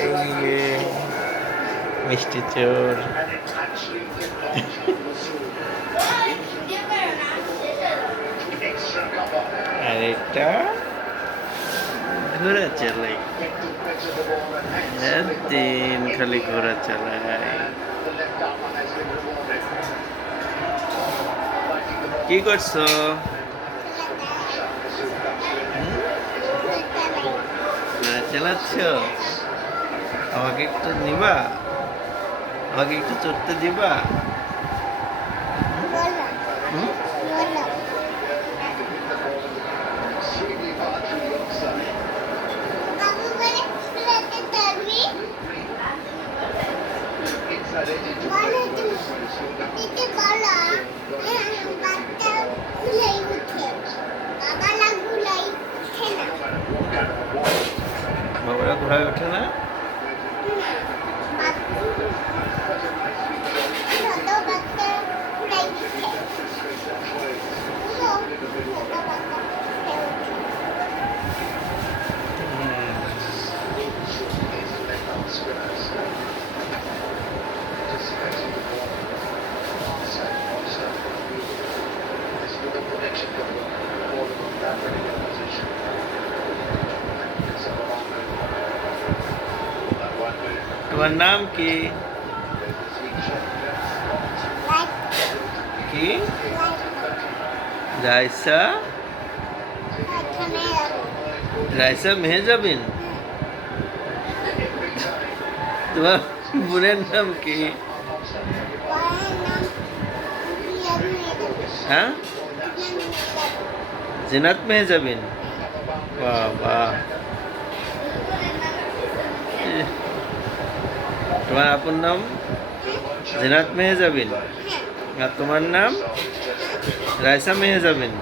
এই যে মিষ্টি চোর। আর এটা ঘোড়া চালাই, দিন খালি ঘোড়া চালাই। কি করছো? ঘোড়া চালাচ্ছ? আমাকে একটু নিবা? আমাকে একটু চড়তে দিবা? হুম? বাবারা ঘোড়ায় ওঠে না? তোমার নাম কি? কি? রাইসা? রাইসা মেহজাবিন? তোমার বোনের নাম কি? হ্যাঁ, জিনাত মেহজাবিন। বাহ বাহ। তোমার আপন নাম জিনাত মেহজাবিন, আর তোমার নাম রাইসা মেহজাবিন।